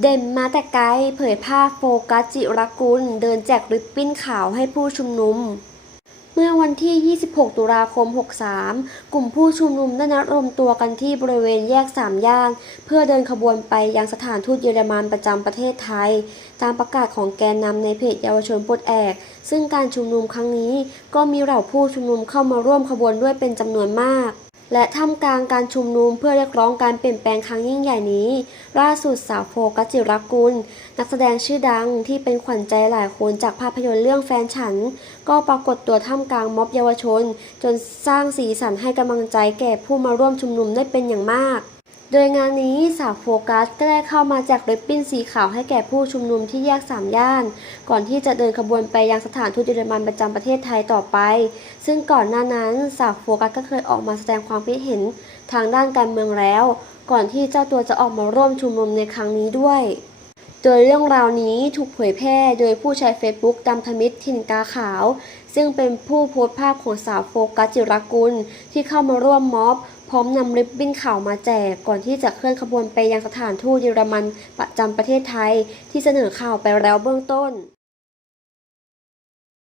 เด่นมาแต่ไกลเผยภาพโฟกัสจิรกุล เดินแจกริบบิ้นขาวให้ผู้ชุมนุม เมื่อวันที่ 26 ตุลาคม 63 กลุ่มผู้ชุมนุมได้นัดรวมตัวกันที่บริเวณแยกสามย่าน เพื่อเดินขบวนไปยังสถานทูตเยอรมันประจำประเทศไทย ตามประกาศของแกนนำในเพจเยาวชนปลดแอก ซึ่งการชุมนุมครั้งนี้ ก็มีเหล่าผู้ชุมนุมเข้ามาร่วมขบวนด้วยเป็นจำนวนมาก และท่ามกลางการชุมนุมเพื่อเรียกร้องการเปลี่ยนแปลงครั้งยิ่งใหญ่นี้ ล่าสุดสาวโฟกัสจิรกุล นักแสดงชื่อดังที่เป็นขวัญใจหลายคนจากภาพยนตร์เรื่องแฟนฉัน ก็ปรากฏตัวท่ามกลางม็อบเยาวชน จนสร้างสีสันให้กำลังใจแก่ผู้มาร่วมชุมนุมได้เป็นอย่างมาก โดยงานนี้สาวโฟกัสก็ได้เข้ามาแจกริบบิ้นสีขาวให้แก่ผู้ชุมนุมที่แยกสามย่าน ก่อนที่จะเดินขบวนไปยังสถานทูตเยอรมันประจำประเทศไทยต่อไป ซึ่งก่อนหน้านั้นสาวโฟกัสก็เคยออกมาแสดงความคิดเห็นทางด้านการเมืองแล้ว ก่อนที่เจ้าตัวจะออกมาร่วมชุมนุมในครั้งนี้ด้วย โดยเรื่องราวนี้ถูกเผยแพร่โดยผู้ใช้ Facebook ดำธมิตรถิ่นกาขาว ซึ่งเป็นผู้โพสต์ภาพของสาวโฟกัสจิรกุลที่เข้ามาร่วมม็อบ พร้อมนำริบบิ้นขาวมาแจกก่อนที่จะเคลื่อนขบวนไปยังสถานทูตเยอรมันประจำประเทศไทย ที่เสนอข่าวไปแล้วเบื้องต้น